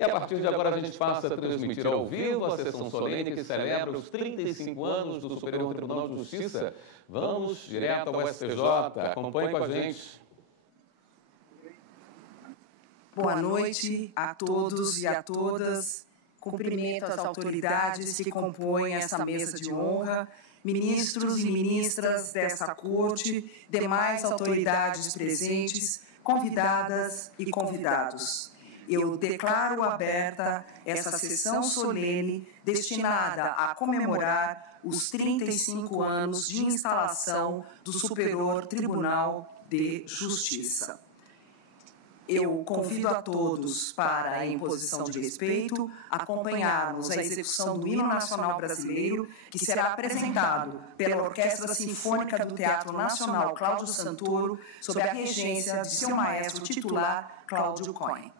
E a partir de agora a gente passa a transmitir ao vivo a sessão solene que celebra os 35 anos do Superior Tribunal de Justiça. Vamos direto ao STJ. Acompanhe com a gente. Boa noite a todos e a todas. Cumprimento as autoridades que compõem essa mesa de honra, ministros e ministras dessa corte, demais autoridades presentes, convidadas e convidados. Eu declaro aberta essa sessão solene destinada a comemorar os 35 anos de instalação do Superior Tribunal de Justiça. Eu convido a todos para, em posição de respeito, acompanharmos a execução do Hino Nacional Brasileiro, que será apresentado pela Orquestra Sinfônica do Teatro Nacional Cláudio Santoro, sob a regência de seu maestro titular, Cláudio Cohen.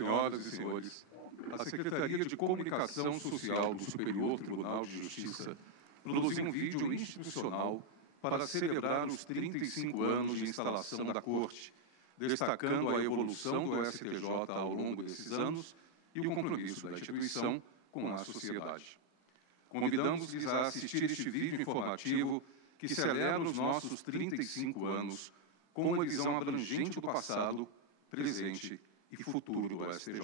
Senhoras e senhores, a Secretaria de Comunicação Social do Superior Tribunal de Justiça produziu um vídeo institucional para celebrar os 35 anos de instalação da Corte, destacando a evolução do STJ ao longo desses anos e o compromisso da instituição com a sociedade. Convidamos-lhes a assistir este vídeo informativo que celebra os nossos 35 anos com uma visão abrangente do passado, presente e futuro do STJ.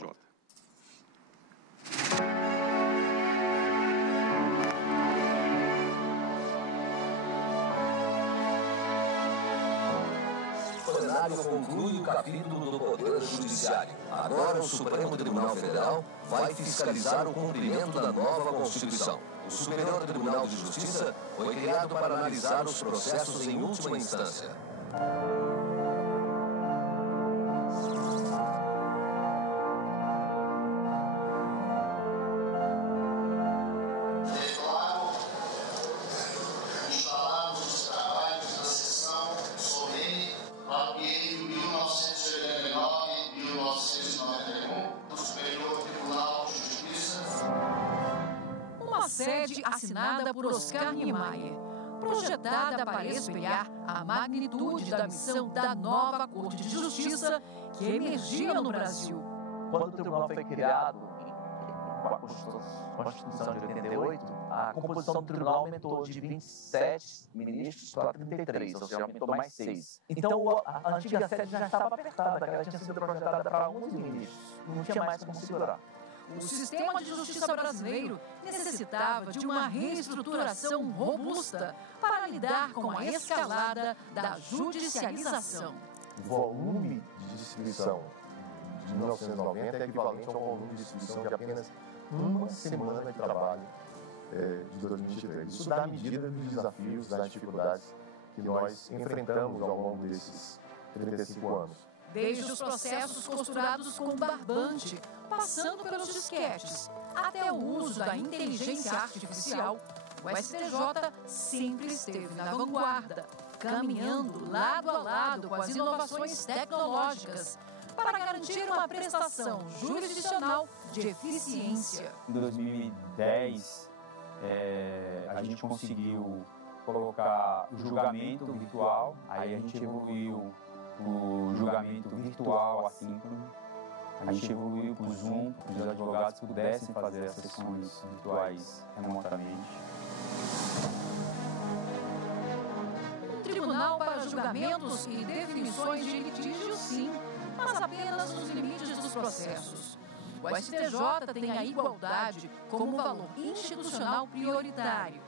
O plenário conclui o capítulo do Poder Judiciário. Agora o Supremo Tribunal Federal vai fiscalizar o cumprimento da nova Constituição. O Superior Tribunal de Justiça foi criado para analisar os processos em última instância. Sede assinada por Oscar Niemeyer, projetada para espelhar a magnitude da missão da nova Corte de Justiça que emergia no Brasil. Quando o tribunal foi criado, com a Constituição de 88, a composição do tribunal aumentou de 27 ministros para 33, ou seja, aumentou mais 6. Então, a antiga sede já estava apertada, ela tinha sido projetada para 11 ministros, não tinha mais como segurar. O sistema de justiça brasileiro necessitava de uma reestruturação robusta para lidar com a escalada da judicialização. O volume de distribuição de 1990 é equivalente ao volume de distribuição de apenas uma semana de trabalho de 2023. Isso dá medida dos desafios, das dificuldades que nós enfrentamos ao longo desses 35 anos. Desde os processos costurados com barbante, passando pelos disquetes, até o uso da inteligência artificial, o STJ sempre esteve na vanguarda, caminhando lado a lado com as inovações tecnológicas para garantir uma prestação jurisdicional de eficiência. Em 2010, a gente conseguiu colocar o julgamento virtual, aí a gente evoluiu o julgamento virtual assíncrono, a gente evoluiu para o Zoom, para que os advogados pudessem fazer as sessões virtuais remotamente. Um tribunal para julgamentos e definições de litígios, sim, mas apenas nos limites dos processos. O STJ tem a igualdade como valor institucional prioritário.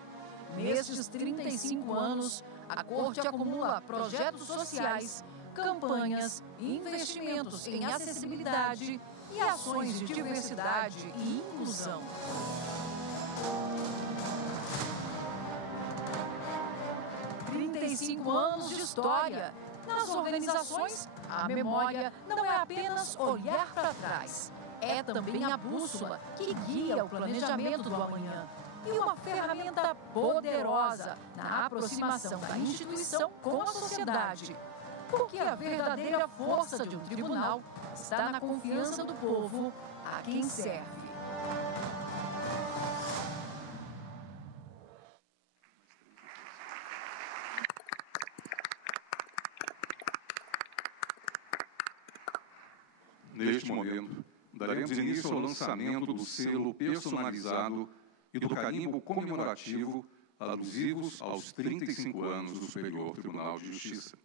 Nestes 35 anos, a Corte acumula projetos sociais, campanhas, investimentos em acessibilidade e ações de diversidade e inclusão. "35 anos de história. Nas organizações, a memória não é apenas olhar para trás. É também a bússola que guia o planejamento do amanhã e uma ferramenta poderosa na aproximação da instituição com a sociedade. Porque a verdadeira força de um tribunal está na confiança do povo a quem serve." Neste momento, daremos início ao lançamento do selo personalizado e do carimbo comemorativo alusivos aos 35 anos do Superior Tribunal de Justiça.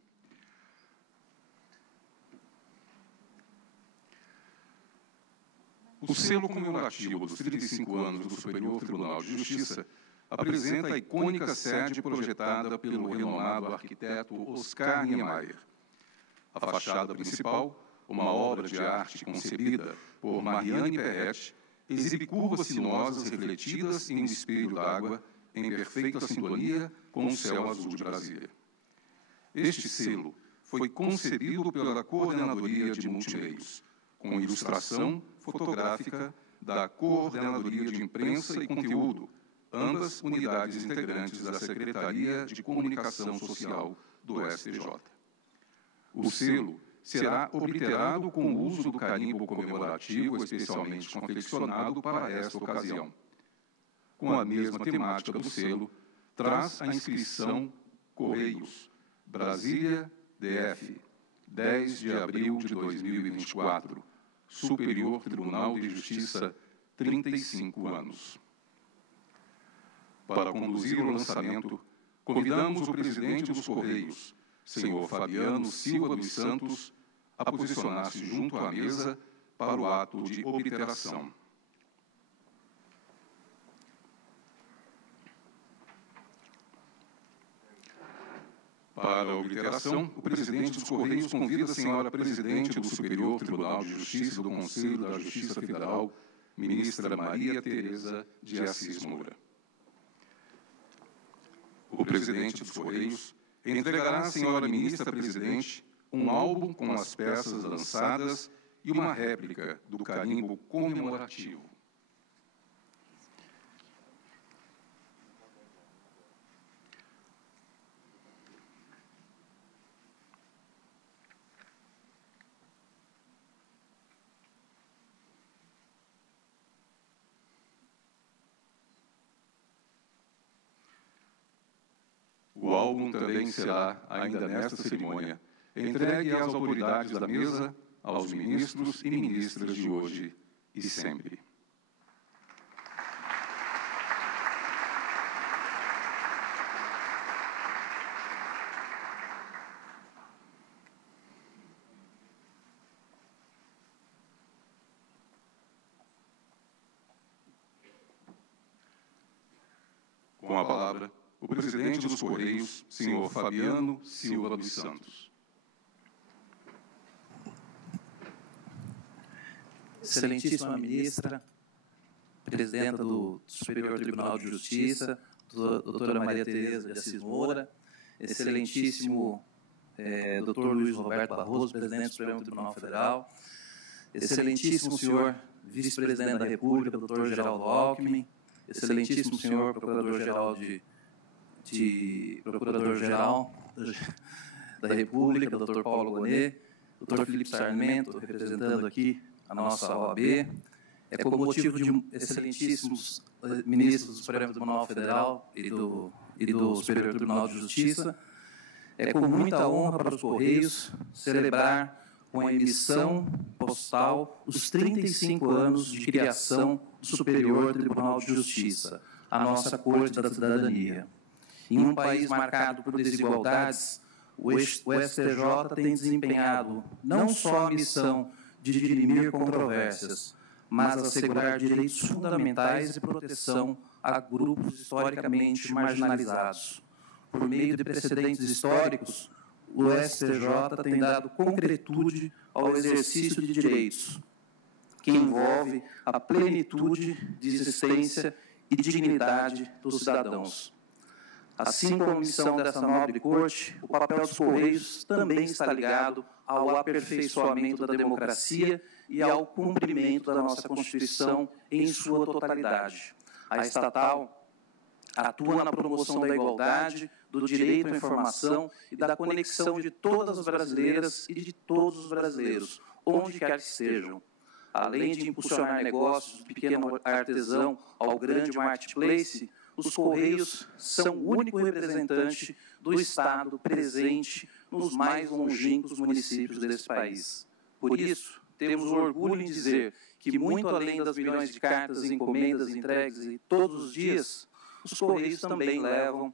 O selo comemorativo dos 35 anos do Superior Tribunal de Justiça apresenta a icônica sede projetada pelo renomado arquiteto Oscar Niemeyer. A fachada principal, uma obra de arte concebida por Mariane Perret, exibe curvas sinuosas refletidas em um espelho d'água em perfeita sintonia com o céu azul de Brasília. Este selo foi concebido pela Coordenadoria de Multimeios, com ilustração fotográfica da Coordenadoria de Imprensa e Conteúdo, ambas unidades integrantes da Secretaria de Comunicação Social do STJ. O selo será obliterado com o uso do carimbo comemorativo especialmente confeccionado para esta ocasião. Com a mesma temática do selo, traz a inscrição Correios, Brasília, DF, 10 de abril de 2024, Superior Tribunal de Justiça, 35 anos. Para conduzir o lançamento, convidamos o presidente dos Correios, senhor Fabiano Silva dos Santos, a posicionar-se junto à mesa para o ato de obliteração. Para a obliteração, o presidente dos Correios convida a senhora presidente do Superior Tribunal de Justiça do Conselho da Justiça Federal, ministra Maria Tereza de Assis Moura. O presidente dos Correios entregará à senhora ministra presidente um álbum com as peças lançadas e uma réplica do carimbo comemorativo. O álbum também será, ainda nesta cerimônia, entregue às autoridades da mesa, aos ministros e ministras de hoje e sempre. Com a palavra, o presidente dos Correios, senhor Fabiano Silva dos Santos. Excelentíssima ministra, presidenta do Superior Tribunal de Justiça, doutora Maria Tereza de Assis Moura, excelentíssimo doutor Luiz Roberto Barroso, presidente do Supremo Tribunal Federal, excelentíssimo senhor vice-presidente da República, doutor Geraldo Alckmin, excelentíssimo senhor procurador-geral Procurador-Geral da República, doutor Paulo Gonet, doutor Felipe Sarmento, representando aqui a nossa OAB, com motivo de excelentíssimos ministros do Supremo Tribunal Federal e do Superior Tribunal de Justiça, com muita honra para os Correios celebrar com a emissão postal os 35 anos de criação do Superior Tribunal de Justiça, a nossa Corte da Cidadania. Em um país marcado por desigualdades, o STJ tem desempenhado não só a missão de dirimir controvérsias, mas assegurar direitos fundamentais e proteção a grupos historicamente marginalizados. Por meio de precedentes históricos, o STJ tem dado concretude ao exercício de direitos, que envolve a plenitude de existência e dignidade dos cidadãos. Assim como a missão dessa nobre corte, o papel dos Correios também está ligado ao aperfeiçoamento da democracia e ao cumprimento da nossa Constituição em sua totalidade. A estatal atua na promoção da igualdade, do direito à informação e da conexão de todas as brasileiras e de todos os brasileiros, onde quer que estejam. Além de impulsionar negócios do pequeno artesão ao grande marketplace, os Correios são o único representante do Estado presente nos mais longínquos municípios desse país. Por isso, temos o orgulho em dizer que, muito além das milhões de cartas e encomendas entregues todos os dias, os Correios também levam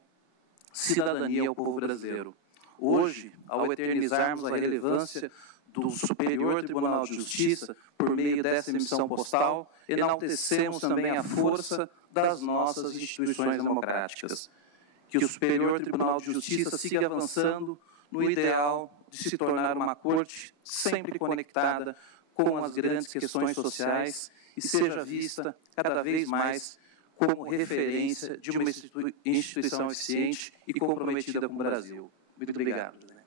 cidadania ao povo brasileiro. Hoje, ao eternizarmos a relevância do Superior Tribunal de Justiça, por meio dessa emissão postal, enaltecemos também a força das nossas instituições democráticas. Que o Superior Tribunal de Justiça siga avançando no ideal de se tornar uma corte sempre conectada com as grandes questões sociais e seja vista cada vez mais como referência de uma instituição eficiente e comprometida com o Brasil. Muito obrigado.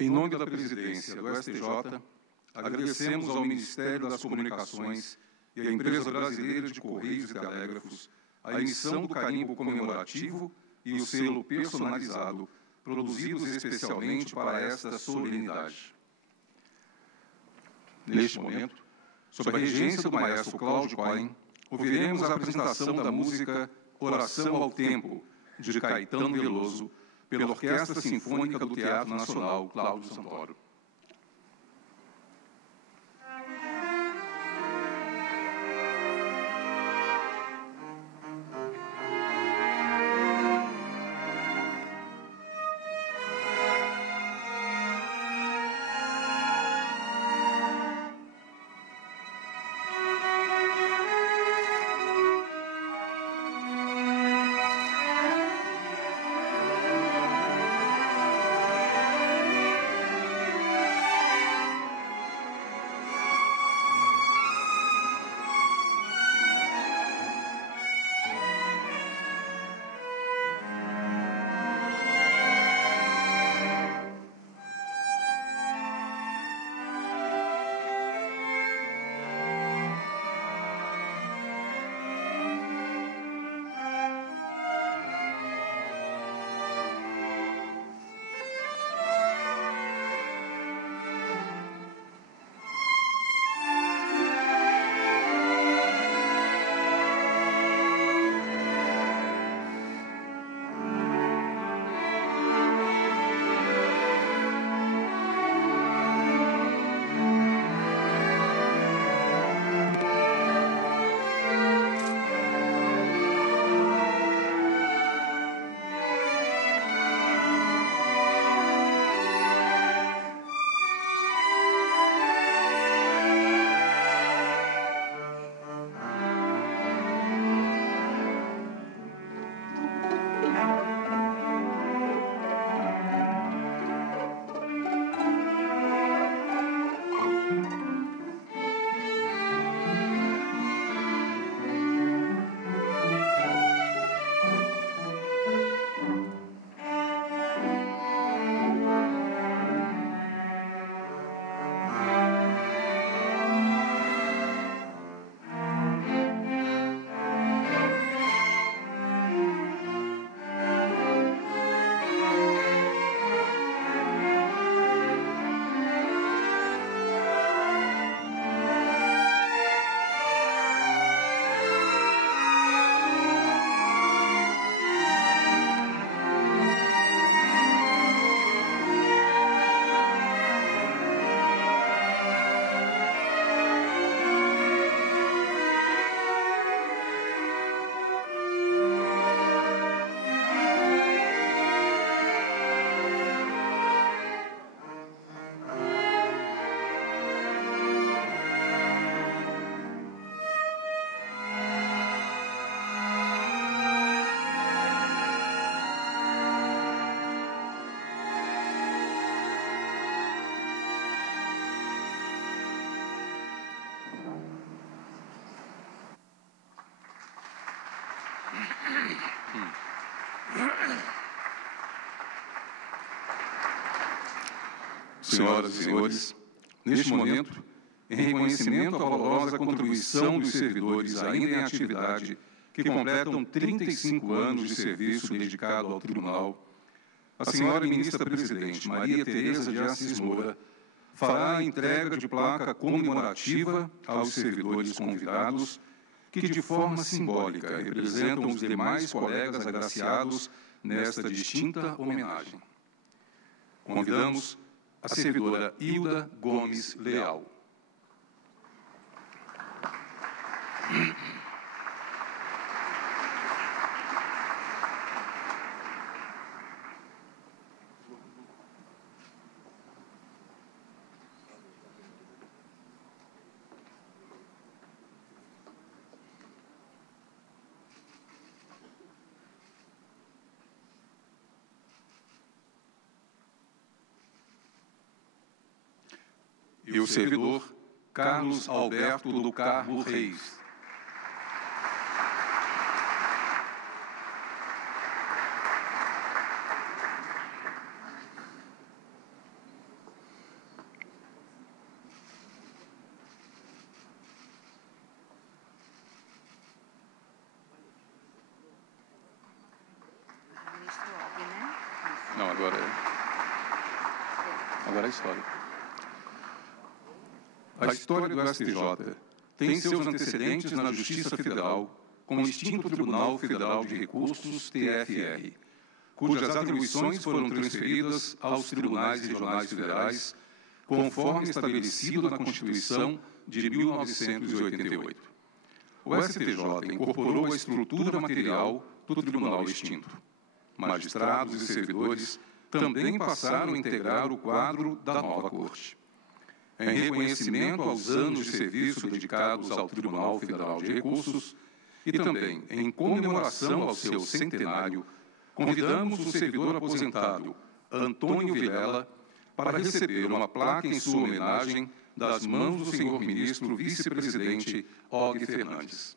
Em nome da presidência do STJ, agradecemos ao Ministério das Comunicações e à Empresa Brasileira de Correios e Telégrafos a emissão do carimbo comemorativo e o selo personalizado, produzidos especialmente para esta solenidade. Neste momento, sob a regência do maestro Cláudio Cohen, ouviremos a apresentação da música Oração ao Tempo, de Caetano Veloso, pela Orquestra Sinfônica do Teatro Nacional Cláudio Santoro. senhoras e senhores, neste momento, em reconhecimento à valorosa contribuição dos servidores ainda em atividade, que completam 35 anos de serviço dedicado ao Tribunal, a senhora ministra-presidente Maria Tereza de Assis Moura fará a entrega de placa comemorativa aos servidores convidados, que de forma simbólica representam os demais colegas agraciados nesta distinta homenagem. Convidamos a servidora Hilda Gomes Leal. E o servidor Carlos Alberto do Carmo Reis. Não, agora é a história. A história do STJ tem seus antecedentes na Justiça Federal, com o extinto Tribunal Federal de Recursos, TFR, cujas atribuições foram transferidas aos tribunais regionais federais, conforme estabelecido na Constituição de 1988. O STJ incorporou a estrutura material do tribunal extinto. Magistrados e servidores também passaram a integrar o quadro da nova Corte. Em reconhecimento aos anos de serviço dedicados ao Tribunal Federal de Recursos e também em comemoração ao seu centenário, convidamos o servidor aposentado Antônio Vilela para receber uma placa em sua homenagem das mãos do senhor ministro vice-presidente Og Fernandes.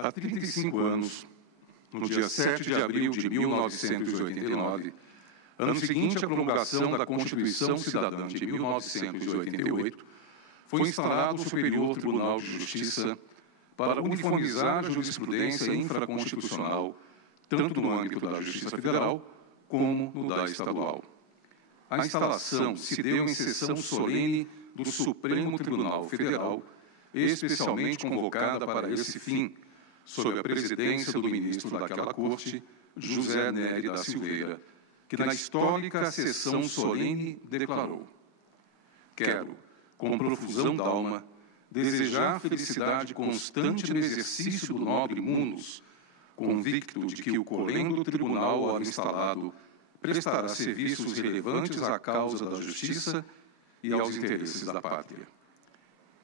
Há 35 anos, no dia 7 de abril de 1989, ano seguinte à promulgação da Constituição Cidadã de 1988, foi instalado o Superior Tribunal de Justiça para uniformizar a jurisprudência infraconstitucional, tanto no âmbito da Justiça Federal como no da estadual. A instalação se deu em sessão solene do Supremo Tribunal Federal, especialmente convocada para esse fim, sob a presidência do ministro daquela corte, José Nery da Silveira, que na histórica sessão solene declarou: quero, com profusão d'alma, desejar felicidade constante no exercício do nobre munus, convicto de que o colendo tribunal ora instalado prestará serviços relevantes à causa da justiça e aos interesses da pátria.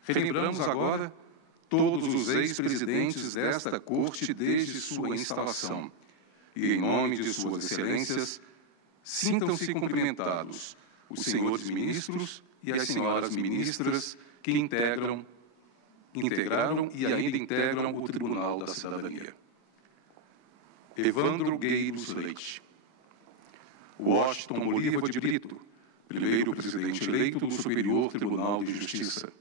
Relembramos agora todos os ex-presidentes desta Corte desde sua instalação, e, em nome de suas excelências, sintam-se cumprimentados os senhores ministros e as senhoras ministras que integraram e ainda integram o Tribunal da Cidadania. Evandro Gueiros Leite. Washington Oliva de Brito, primeiro presidente eleito do Superior Tribunal de Justiça.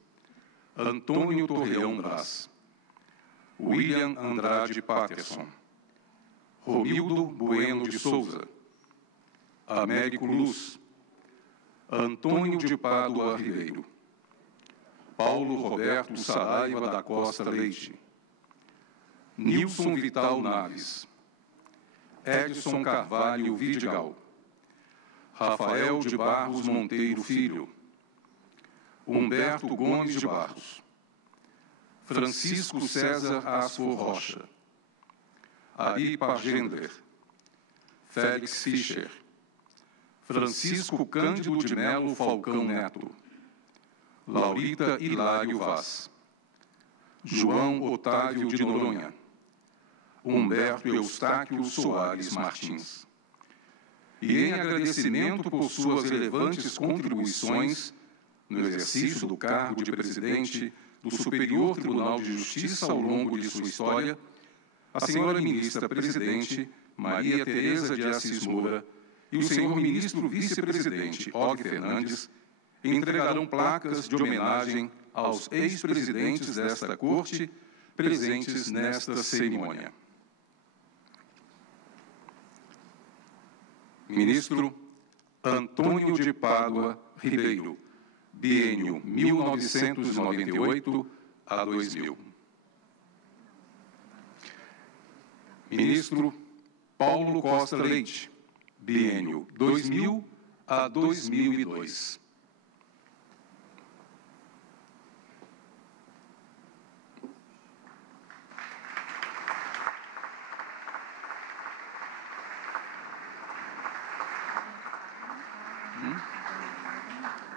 Antônio Torreão Brás. William Andrade Patterson. Romildo Bueno de Souza. Américo Luz. Antônio de Pádua Ribeiro. Paulo Roberto Saraiva da Costa Leite. Nilson Vital Naves. Edson Carvalho Vidigal. Rafael de Barros Monteiro Filho. Humberto Gomes de Barros. Francisco César Asfor Rocha. Ari Pargender. Félix Fischer. Francisco Cândido de Melo Falcão Neto. Laurita Hilário Vaz. João Otávio de Noronha. Humberto Eustáquio Soares Martins. E em agradecimento por suas relevantes contribuições no exercício do cargo de presidente do Superior Tribunal de Justiça ao longo de sua história, a senhora ministra-presidente Maria Tereza de Assis Moura e o senhor ministro vice-presidente Og Fernandes entregarão placas de homenagem aos ex-presidentes desta Corte presentes nesta cerimônia. Ministro Antônio de Pádua Ribeiro, biênio 1998 a 2000. Ministro Paulo Costa Leite, biênio 2000 a 2002.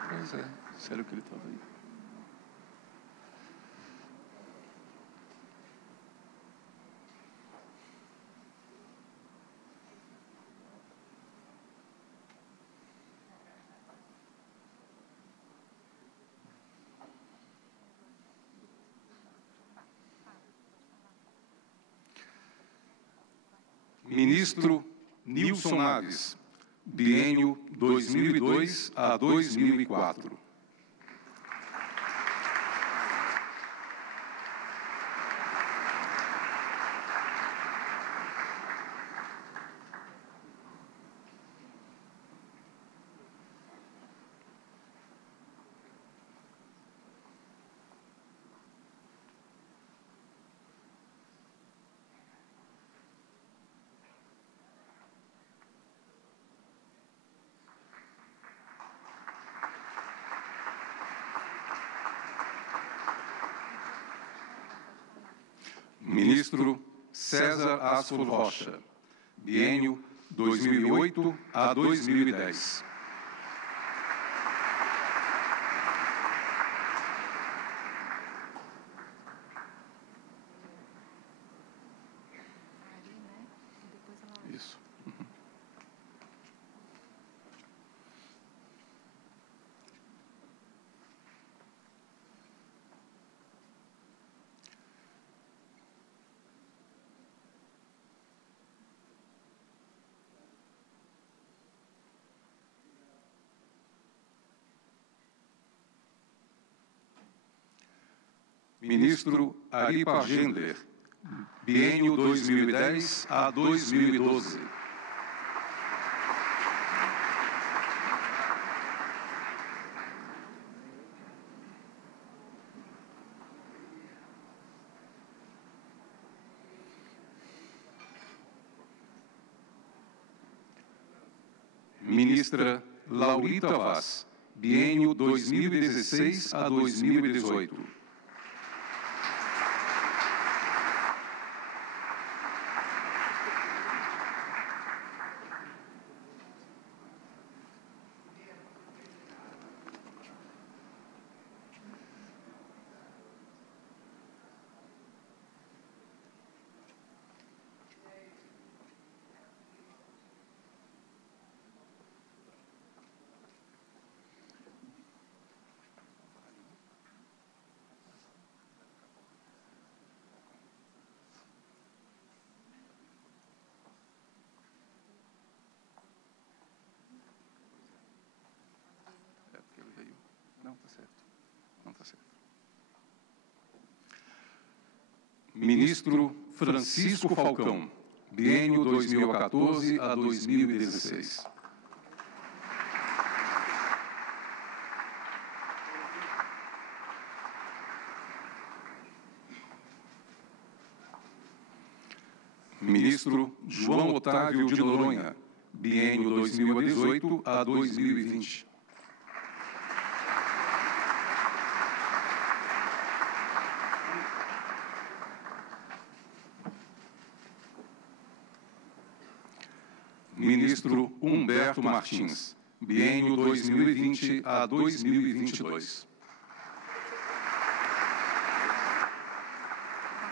Pois é, sério que ele estava aí. Ministro Nilson Naves, biênio 2002 a 2004. Ministro César Asfor Rocha, biênio 2008 a 2010. Isso. Ministro Ari Pargender, biênio 2010 a 2012. Ministra Laurita Vaz, biênio 2016 a 2018. Não está certo. Ministro Francisco Falcão, biênio 2014 a 2016. Ministro João Otávio de Noronha, biênio 2018 a 2020. Ministro Humberto Martins, biênio 2020 a 2022.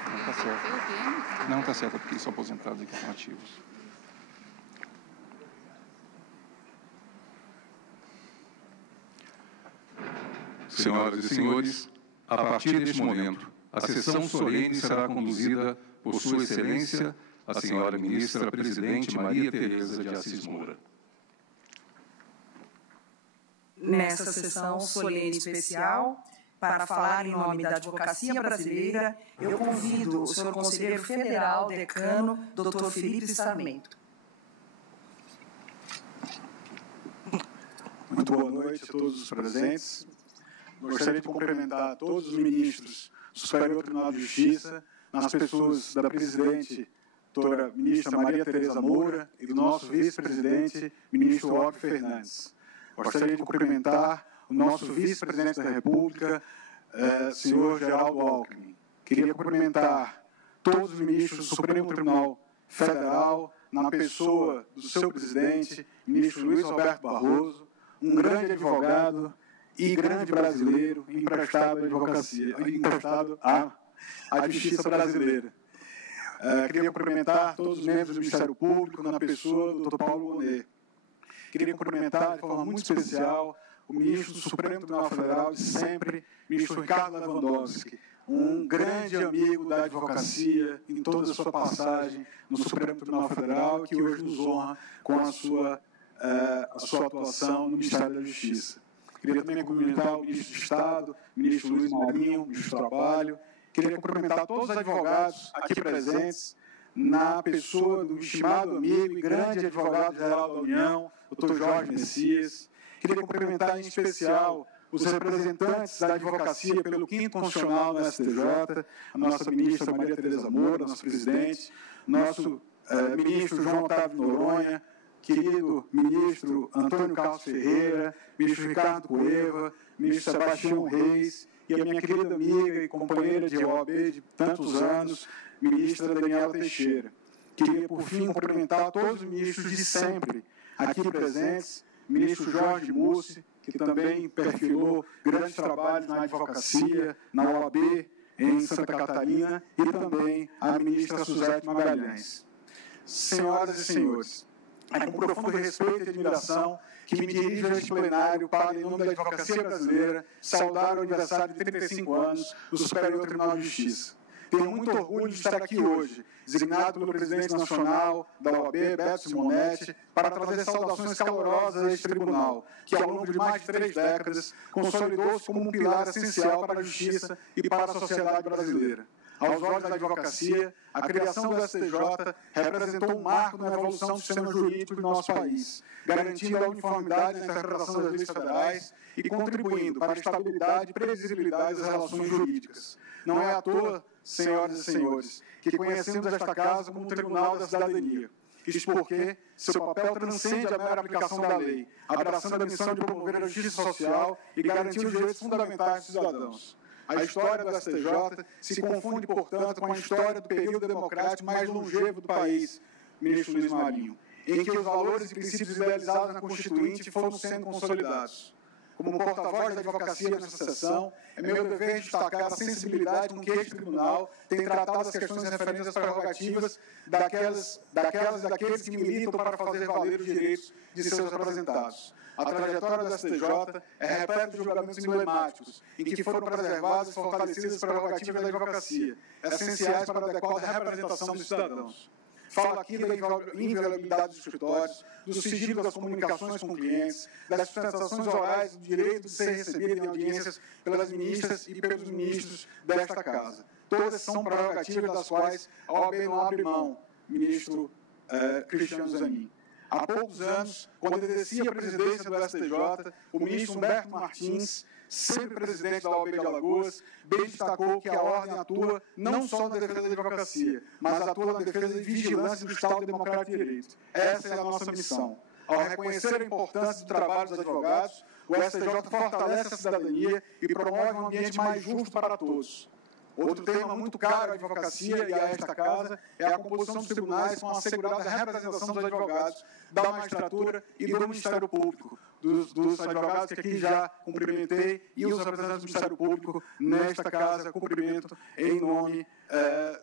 Não está certo. Não está certo, porque são aposentados e que são ativos. Senhoras e senhores, a partir deste momento, a sessão solene será conduzida por Sua Excelência, a senhora ministra presidente Maria Tereza de Assis Moura. Nessa sessão solene especial, para falar em nome da advocacia brasileira, eu convido o senhor conselheiro federal, decano, Dr. Felipe Sarmento. Muito boa noite a todos os presentes. Gostaria de cumprimentar todos os ministros do Superior Tribunal de Justiça, nas pessoas da presidente, doutora ministra Maria Tereza Moura, e do nosso vice-presidente, ministro Óbvio Fernandes. Gostaria de cumprimentar o nosso vice-presidente da República, senhor Geraldo Alckmin. Queria cumprimentar todos os ministros do Supremo Tribunal Federal, na pessoa do seu presidente, ministro Luiz Roberto Barroso, um grande advogado e grande brasileiro emprestado à advocacia, emprestado à justiça brasileira. Queria cumprimentar todos os membros do Ministério Público, na pessoa do Dr. Paulo Gonet. Queria cumprimentar de forma muito especial o ministro do Supremo Tribunal Federal de sempre, ministro Ricardo Lewandowski, um grande amigo da advocacia em toda a sua passagem no Supremo Tribunal Federal, que hoje nos honra com a sua atuação no Ministério da Justiça. Queria também cumprimentar o ministro de Estado, ministro Luiz Marinho, ministro do Trabalho. Queria cumprimentar todos os advogados aqui presentes, na pessoa do estimado amigo e grande advogado-geral da União, doutor Jorge Messias. Queria cumprimentar em especial os representantes da advocacia pelo 5º Constitucional no STJ, a nossa ministra Maria Tereza Moura, nosso presidente, nosso ministro João Otávio de Noronha, querido ministro Antônio Carlos Ferreira, ministro Ricardo Cueva, ministro Sebastião Reis, e a minha querida amiga e companheira de OAB de tantos anos, ministra Daniela Teixeira. Queria, por fim, cumprimentar todos os ministros de sempre aqui presentes, ministro Jorge Mussi, que também perfilou grandes trabalhos na advocacia, na OAB, em Santa Catarina, e também a ministra Suzete Magalhães. Senhoras e senhores, é com profundo respeito e admiração que me dirijo a este plenário para, em nome da advocacia brasileira, saudar o aniversário de 35 anos do Superior Tribunal de Justiça. Tenho muito orgulho de estar aqui hoje, designado pelo presidente nacional da OAB, Beto Simonetti, para trazer saudações calorosas a este tribunal, que ao longo de mais de 3 décadas consolidou-se como um pilar essencial para a justiça e para a sociedade brasileira. Aos olhos da advocacia, a criação do STJ representou um marco na evolução do sistema jurídico do nosso país, garantindo a uniformidade na interpretação das leis federais e contribuindo para a estabilidade e previsibilidade das relações jurídicas. Não é à toa, senhoras e senhores, que conhecemos esta casa como o Tribunal da Cidadania. Isto porque seu papel transcende a mera aplicação da lei, abraçando a missão de promover a justiça social e garantir os direitos fundamentais dos cidadãos. A história do STJ se confunde, portanto, com a história do período democrático mais longevo do país, ministro Luiz Marinho, em que os valores e princípios idealizados na Constituinte foram sendo consolidados. Como porta-voz da advocacia nessa sessão, é meu dever destacar a sensibilidade com que este tribunal tem tratado as questões referentes às prerrogativas daquelas e daqueles que militam para fazer valer os direitos de seus representados. A trajetória do STJ é repleta de julgamentos emblemáticos, em que foram preservadas e fortalecidas as prerrogativas da advocacia, essenciais para a adequada representação dos cidadãos. Falo aqui da inviolabilidade dos escritórios, do sigilo das comunicações com clientes, das sustentações orais do direito de ser recebido em audiências pelas ministras e pelos ministros desta Casa. Todas são prerrogativas das quais a OAB não abre mão, ministro Cristiano Zanin. Há poucos anos, quando exercia a presidência do STJ, o ministro Humberto Martins, sempre presidente da OAB de Alagoas, bem destacou que a ordem atua não só na defesa da advocacia, mas atua na defesa e vigilância do Estado Democrático de Direito. Essa é a nossa missão. Ao reconhecer a importância do trabalho dos advogados, o STJ fortalece a cidadania e promove um ambiente mais justo para todos. Outro tema muito caro à advocacia e a esta Casa é a composição dos tribunais com a assegurada representação dos advogados, da magistratura e do Ministério Público, dos advogados que aqui já cumprimentei e os representantes do Ministério Público nesta Casa cumprimento em nome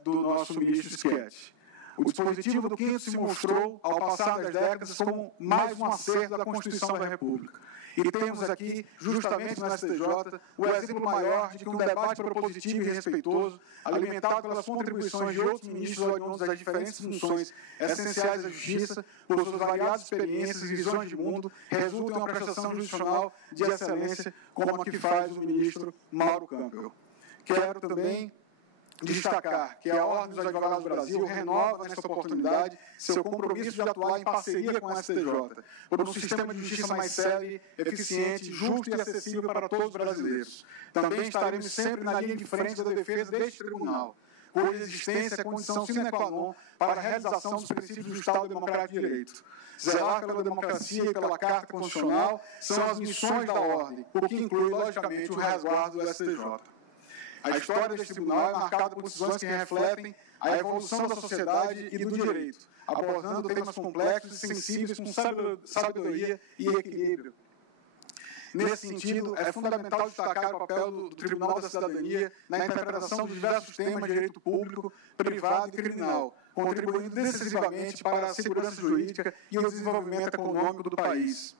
do nosso ministro Schietti. O dispositivo do 5º se mostrou, ao passar das décadas, como mais um acerto da Constituição da República. E temos aqui, justamente no STJ, o exemplo maior de que um debate propositivo e respeitoso, alimentado pelas contribuições de outros ministros oriundos das diferentes funções essenciais da justiça, por suas variadas experiências e visões de mundo, resulta em uma prestação jurisdicional de excelência, como a que faz o ministro Mauro Campbell. Quero também destacar que a Ordem dos Advogados do Brasil renova, nesta oportunidade, seu compromisso de atuar em parceria com a STJ, por um sistema de justiça mais célere, eficiente, justo e acessível para todos os brasileiros. Também estaremos sempre na linha de frente da defesa deste tribunal, cuja existência é condição sine qua non para a realização dos princípios do Estado Democrático de Direito. Zelar pela democracia e pela Carta Constitucional são as missões da Ordem, o que inclui, logicamente, o resguardo do STJ. A história deste tribunal é marcada por decisões que refletem a evolução da sociedade e do direito, abordando temas complexos e sensíveis com sabedoria e equilíbrio. Nesse sentido, é fundamental destacar o papel do Tribunal da Cidadania na interpretação de diversos temas de direito público, privado e criminal, contribuindo decisivamente para a segurança jurídica e o desenvolvimento econômico do país.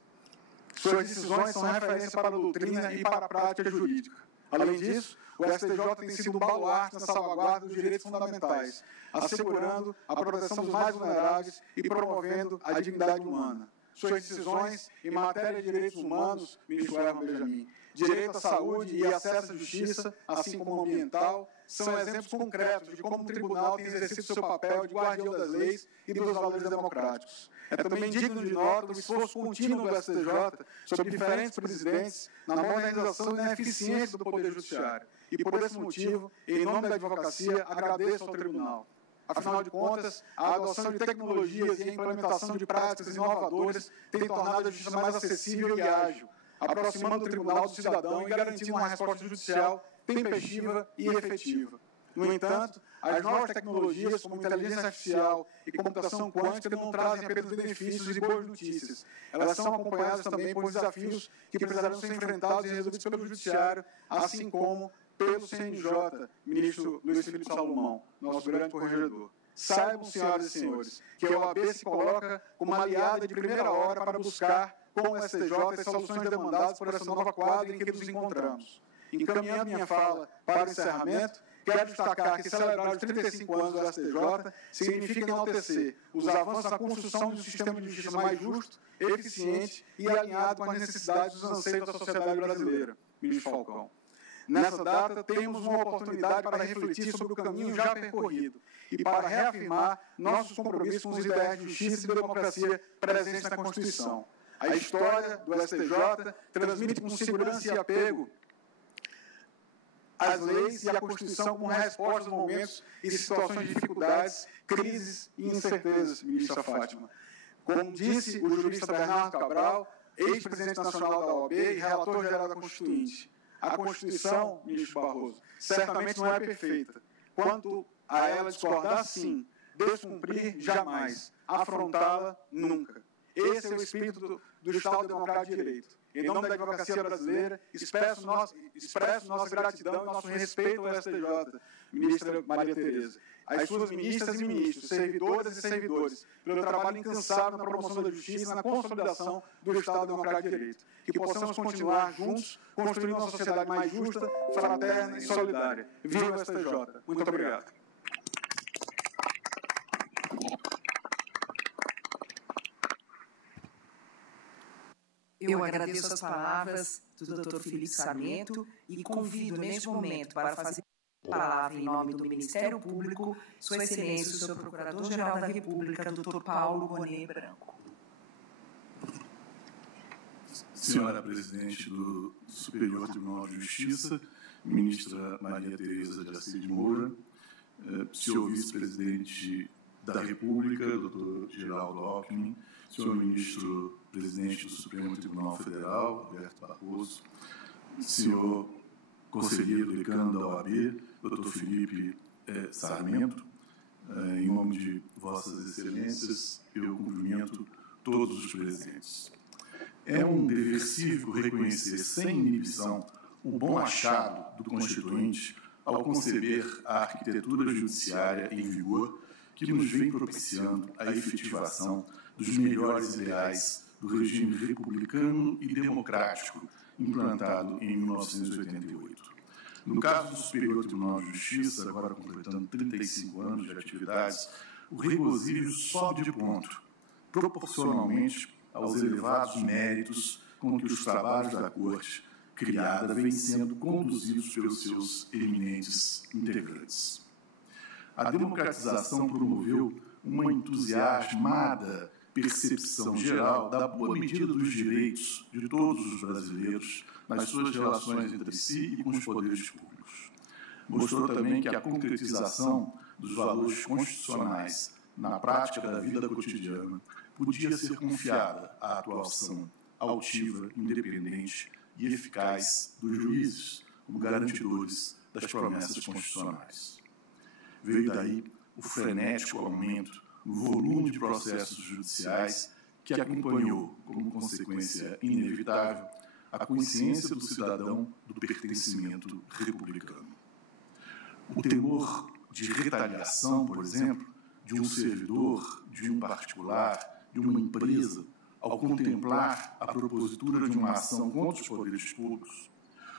Suas decisões são referência para a doutrina e para a prática jurídica. Além disso, o STJ tem sido um baluarte na salvaguarda dos direitos fundamentais, assegurando a proteção dos mais vulneráveis e promovendo a dignidade humana. Suas decisões em matéria de direitos humanos, ministro Herman Benjamin, direito à saúde e acesso à justiça, assim como ambiental, são exemplos concretos de como o tribunal tem exercido seu papel de guardião das leis e dos valores democráticos. É também digno de nota o esforço contínuo do STJ sob diferentes presidentes na modernização e na eficiência do Poder Judiciário. E por esse motivo, em nome da advocacia, agradeço ao tribunal. Afinal de contas, a adoção de tecnologias e a implementação de práticas inovadoras tem tornado a justiça mais acessível e ágil, aproximando o tribunal do cidadão e garantindo uma resposta judicial tempestiva e efetiva. No entanto, as novas tecnologias, como inteligência artificial e computação quântica, não trazem apenas benefícios e boas notícias. Elas são acompanhadas também por desafios que precisarão ser enfrentados e resolvidos pelo Judiciário, assim como pelo CNJ, ministro Luiz Felipe Salomão, nosso grande corregedor. Saibam, senhoras e senhores, que a OAB se coloca como uma aliada de primeira hora para buscar, com o STJ, as soluções demandadas por essa nova quadra em que nos encontramos. Encaminhando minha fala para o encerramento, quero destacar que celebrar os 35 anos do STJ significa enaltecer os avanços na construção de um sistema de justiça mais justo, eficiente e alinhado com as necessidades e os anseios da sociedade brasileira. Ministro Falcão. Nessa data, temos uma oportunidade para refletir sobre o caminho já percorrido e para reafirmar nossos compromissos com os ideais de justiça e democracia presentes na Constituição. A história do STJ transmite com segurança e apego as leis e a Constituição como resposta aos momentos e situações de dificuldades, crises e incertezas, ministra Fátima. Como disse o jurista Bernardo Cabral, ex-presidente nacional da OAB e relator-geral da Constituinte, a Constituição, ministro Barroso, certamente não é perfeita. Quanto a ela discordar, sim. Descumprir, jamais. Afrontá-la, nunca. Esse é o espírito do Estado Democrático de Direito. Em nome da advocacia brasileira, expresso nossa gratidão e nosso respeito ao STJ, ministra Maria Tereza, às suas ministras e ministros, servidoras e servidores, pelo trabalho incansável na promoção da justiça e na consolidação do Estado Democrático de Direito. Que possamos continuar juntos, construindo uma sociedade mais justa, fraterna e solidária. Viva o STJ! Muito obrigado. Eu agradeço as palavras do Dr. Felipe Sarmento e convido, neste momento, para fazer a palavra em nome do Ministério Público, Sua Excelência, o Senhor Procurador-Geral da República, Dr. Paulo Gonet Branco. Senhora Presidente do Superior Tribunal de Justiça, Ministra Maria Tereza de Assis Moura, Senhor Vice-Presidente da República, Dr. Geraldo Alckmin, Senhor Ministro Presidente do Supremo Tribunal Federal, Alberto Barroso, Senhor Conselheiro Decano da OAB, Dr. Felipe Sarmento, em nome de Vossas Excelências, eu cumprimento todos os presentes. É um dever cívico reconhecer sem inibição o bom achado do Constituinte ao conceber a arquitetura judiciária em vigor que nos vem propiciando a efetivação dos melhores ideais do regime republicano e democrático implantado em 1988. No caso do Superior Tribunal de Justiça, agora completando 35 anos de atividades, o regozijo sobe de ponto, proporcionalmente aos elevados méritos com que os trabalhos da Corte criada vêm sendo conduzidos pelos seus eminentes integrantes. A democratização promoveu uma entusiasmada percepção geral da boa medida dos direitos de todos os brasileiros nas suas relações entre si e com os poderes públicos. Mostrou também que a concretização dos valores constitucionais na prática da vida cotidiana podia ser confiada à atuação altiva, independente e eficaz dos juízes como garantidores das promessas constitucionais. Veio daí o frenético aumento no volume de processos judiciais que acompanhou, como consequência inevitável, a consciência do cidadão do pertencimento republicano. O temor de retaliação, por exemplo, de um servidor, de um particular, de uma empresa, ao contemplar a propositura de uma ação contra os poderes públicos,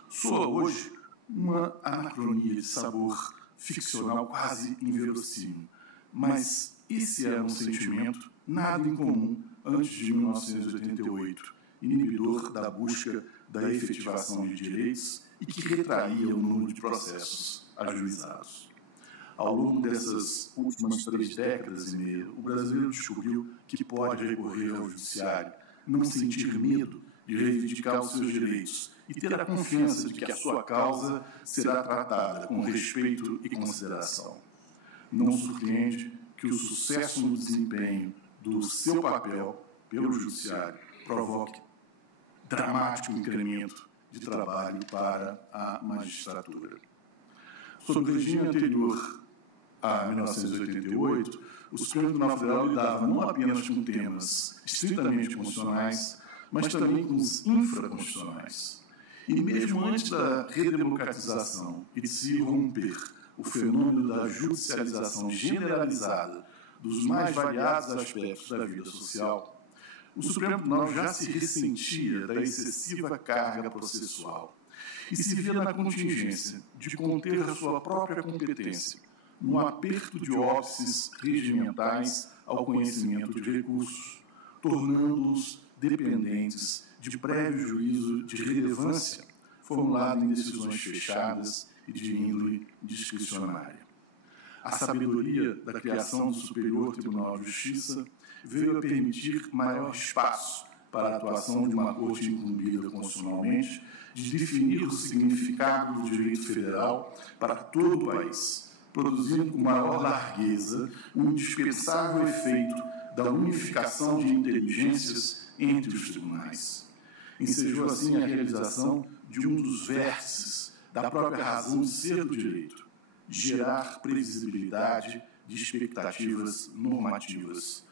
soa hoje uma anacronia de sabor ficcional quase inverossímil, mas esse era um sentimento nada incomum antes de 1988, inibidor da busca da efetivação de direitos e que retraía o número de processos ajuizados. Ao longo dessas últimas 3 décadas e meia, o brasileiro descobriu que pode recorrer ao judiciário, não sentir medo de reivindicar os seus direitos e ter a confiança de que a sua causa será tratada com respeito e consideração. Não surpreende que o sucesso no desempenho do seu papel pelo judiciário provoque dramático incremento de trabalho para a magistratura. Sob o regime anterior a 1988, o Supremo Tribunal Federal lidava não apenas com temas estritamente constitucionais, mas também com os infraconstitucionais. E mesmo antes da redemocratização e de se romper o fenômeno da judicialização generalizada dos mais variados aspectos da vida social, o Supremo Tribunal já se ressentia da excessiva carga processual e se via na contingência de conter a sua própria competência, no aperto de óbices regimentais ao conhecimento de recursos, tornando-os dependentes de prévio juízo de relevância formulado em decisões fechadas e de índole discricionária. A sabedoria da criação do Superior Tribunal de Justiça veio a permitir maior espaço para a atuação de uma corte incumbida constitucionalmente de definir o significado do direito federal para todo o país, produzindo com maior largueza o indispensável efeito da unificação de inteligências entre os tribunais. Ensejou assim a realização de um dos vértices da própria razão de ser do direito, gerar previsibilidade de expectativas normativas,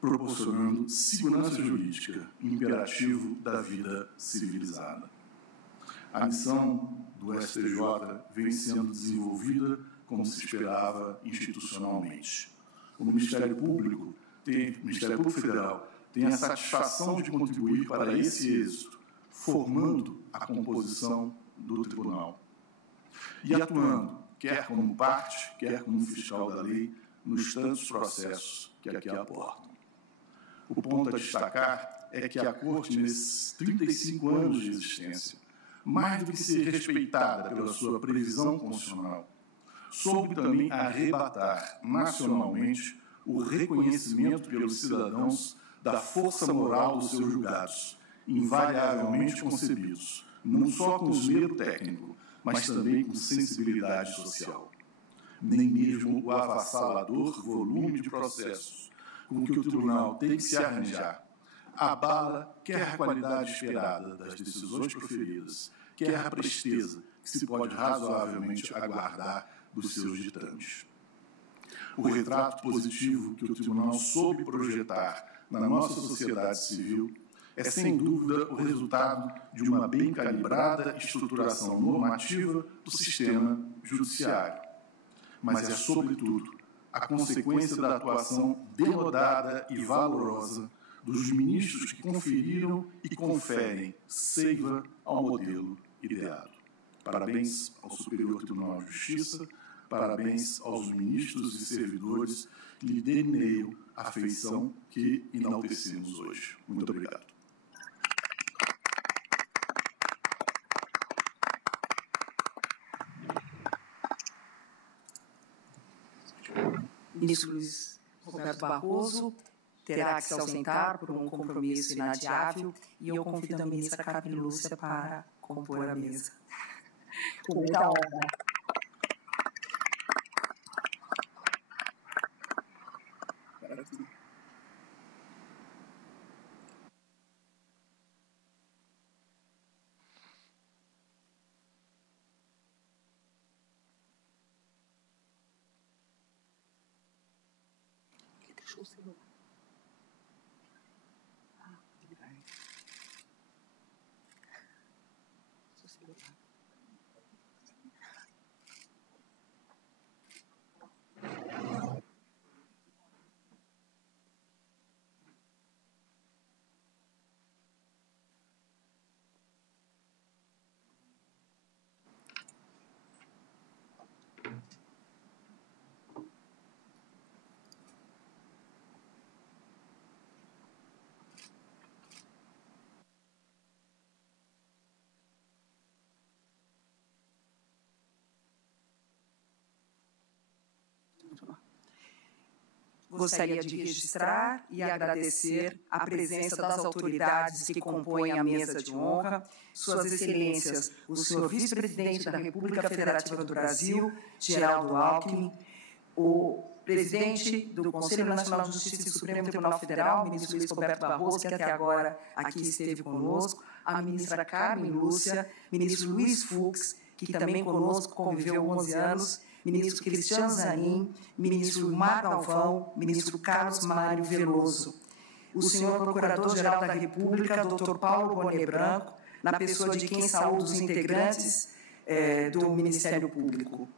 proporcionando segurança jurídica, imperativo da vida civilizada. A missão do STJ vem sendo desenvolvida como se esperava institucionalmente. O Ministério Público Federal tem a satisfação de contribuir para esse êxito, formando a composição do tribunal e atuando, quer como parte, quer como fiscal da lei, nos tantos processos que aqui aportam. O ponto a destacar é que a Corte, nesses 35 anos de existência, mais do que ser respeitada pela sua previsão constitucional, soube também arrebatar nacionalmente o reconhecimento pelos cidadãos da força moral dos seus julgados, invariavelmente concebidos, não só com esmero técnico, mas também com sensibilidade social. Nem mesmo o avassalador volume de processos com que o tribunal tem que se arranjar abala quer a qualidade esperada das decisões proferidas, quer a presteza que se pode razoavelmente aguardar dos seus ditames. O retrato positivo que o tribunal soube projetar na nossa sociedade civil é, sem dúvida, o resultado de uma bem calibrada estruturação normativa do sistema judiciário, mas é, sobretudo, a consequência da atuação denodada e valorosa dos ministros que conferiram e conferem seiva ao modelo ideado. Parabéns ao Superior Tribunal de Justiça, parabéns aos ministros e servidores que lhe delineiam a feição que enaltecemos hoje. Muito obrigado. Ministro Luiz Roberto Barroso terá que se ausentar por um compromisso inadiável e eu convido a ministra Carmen Lúcia para compor a mesa. Com muita honra. O celular. Ele vai. Seu celular. Gostaria de registrar e agradecer a presença das autoridades que compõem a mesa de honra, Suas Excelências, o senhor Vice-Presidente da República Federativa do Brasil, Geraldo Alckmin, o Presidente do Conselho Nacional de Justiça e Supremo Tribunal Federal, ministro Luiz Roberto Barroso, que até agora aqui esteve conosco, a ministra Carmen Lúcia, ministro Luiz Fux, que também conosco conviveu 11 anos, ministro Cristiano Zanin, ministro Mar Galvão, ministro Carlos Mário Veloso, o senhor Procurador-Geral da República, doutor Paulo Bonet Branco, na pessoa de quem saúdo os integrantes do Ministério Público,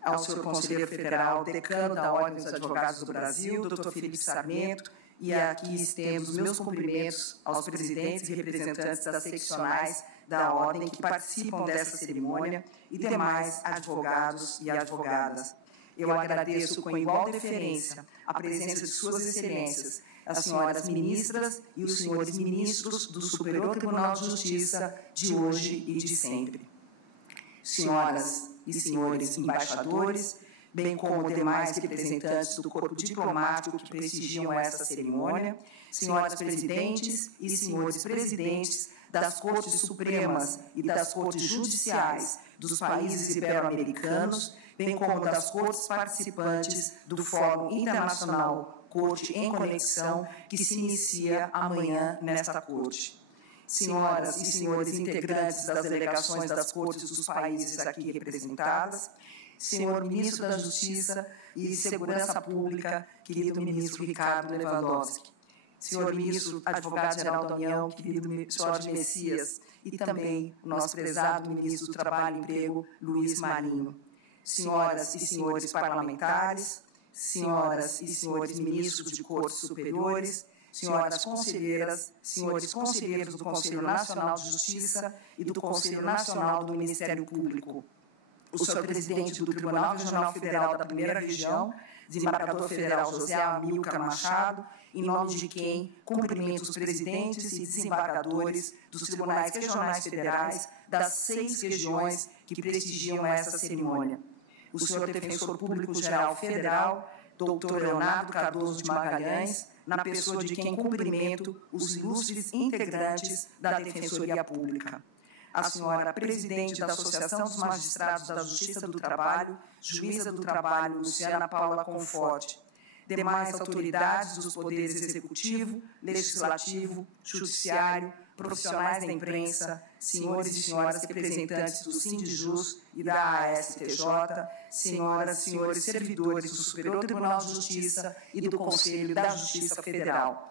ao senhor Conselheiro Federal, decano da Ordem dos Advogados do Brasil, doutor Felipe Sarmento, e aqui estendo os meus cumprimentos aos presidentes e representantes das seccionais da Ordem que participam dessa cerimônia e demais advogados e advogadas. Eu agradeço com igual deferência a presença de Suas Excelências, as senhoras ministras e os senhores ministros do Superior Tribunal de Justiça de hoje e de sempre. Senhoras e senhores embaixadores, bem como demais representantes do corpo diplomático que prestigiam essa cerimônia, senhoras presidentes e senhores presidentes das Cortes Supremas e das Cortes Judiciais dos países ibero-americanos, bem como das cortes participantes do Fórum Internacional Corte em Conexão, que se inicia amanhã nesta Corte. Senhoras e senhores integrantes das delegações das cortes dos países aqui representadas, senhor Ministro da Justiça e Segurança Pública, querido Ministro Ricardo Lewandowski, senhor Ministro Advogado-Geral da União, querido Jorge Messias, e também o nosso prezado Ministro do Trabalho e Emprego, Luiz Marinho, senhoras e senhores parlamentares, senhoras e senhores ministros de cortes superiores, senhoras conselheiras, senhores conselheiros do Conselho Nacional de Justiça e do Conselho Nacional do Ministério Público, o senhor presidente do Tribunal Regional Federal da Primeira Região, desembargador federal José Amílcar Machado, em nome de quem cumprimento os presidentes e desembargadores dos tribunais regionais federais das 6 regiões que prestigiam essa cerimônia. O senhor defensor público-geral federal, doutor Leonardo Cardoso de Magalhães, na pessoa de quem cumprimento os ilustres integrantes da Defensoria Pública. A senhora presidente da Associação dos Magistrados da Justiça do Trabalho, juíza do Trabalho, Luciana Paula Conforte, demais autoridades dos poderes executivo, legislativo, judiciário, profissionais da imprensa, senhores e senhoras representantes do Sindijus e da ASTJ, senhoras e senhores servidores do Superior Tribunal de Justiça e do Conselho da Justiça Federal.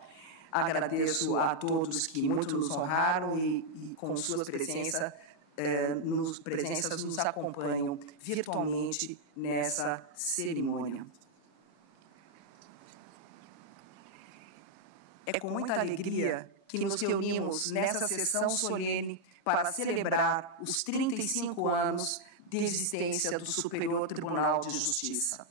Agradeço a todos que muito nos honraram e com suas presenças nos acompanham virtualmente nessa cerimônia. É com muita alegria que nos reunimos nessa sessão solene para celebrar os 35 anos de existência do Superior Tribunal de Justiça.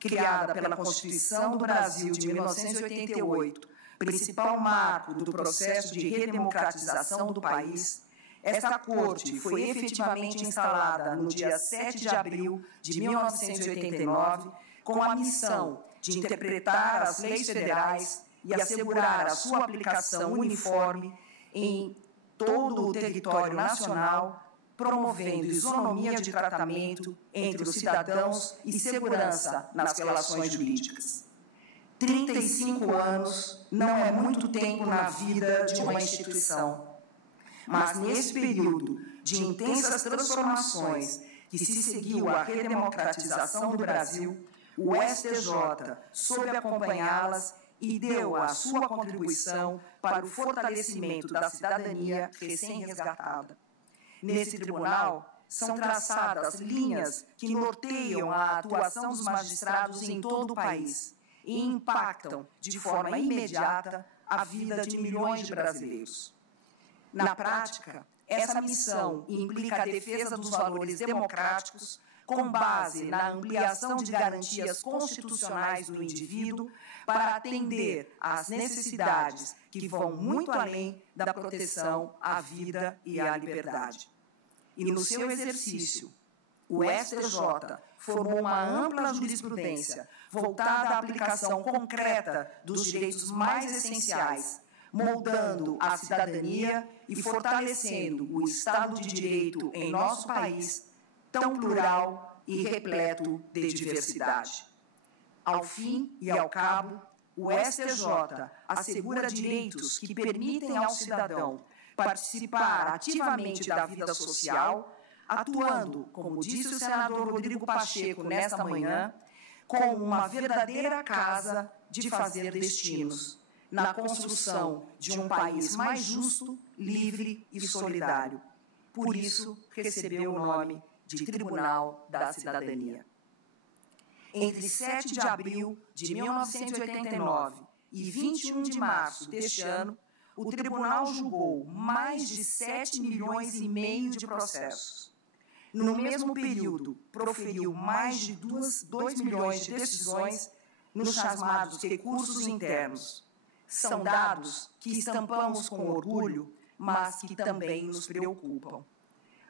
Criada pela Constituição do Brasil de 1988, principal marco do processo de redemocratização do país, esta Corte foi efetivamente instalada no dia 7 de abril de 1989, com a missão de interpretar as leis federais e assegurar a sua aplicação uniforme em todo o território nacional, promovendo isonomia de tratamento entre os cidadãos e segurança nas relações jurídicas. 35 anos não é muito tempo na vida de uma instituição, mas nesse período de intensas transformações que se seguiu à redemocratização do Brasil, o STJ soube acompanhá-las e deu a sua contribuição para o fortalecimento da cidadania recém-resgatada. Nesse tribunal, são traçadas linhas que norteiam a atuação dos magistrados em todo o país e impactam de forma imediata a vida de milhões de brasileiros. Na prática, essa missão implica a defesa dos valores democráticos com base na ampliação de garantias constitucionais do indivíduo para atender às necessidades que vão muito além da proteção à vida e à liberdade. E no seu exercício, o STJ formou uma ampla jurisprudência voltada à aplicação concreta dos direitos mais essenciais, moldando a cidadania e fortalecendo o Estado de Direito em nosso país, tão plural e repleto de diversidade. Ao fim e ao cabo, o STJ assegura direitos que permitem ao cidadão participar ativamente da vida social, atuando, como disse o senador Rodrigo Pacheco nesta manhã, como uma verdadeira casa de fazer destinos, na construção de um país mais justo, livre e solidário. Por isso, recebeu o nome de Tribunal da Cidadania. Entre 7 de abril de 1989 e 21 de março deste ano, o tribunal julgou mais de 7,5 milhões de processos. No mesmo período, proferiu mais de 2 milhões de decisões nos chamados recursos internos. São dados que estampamos com orgulho, mas que também nos preocupam.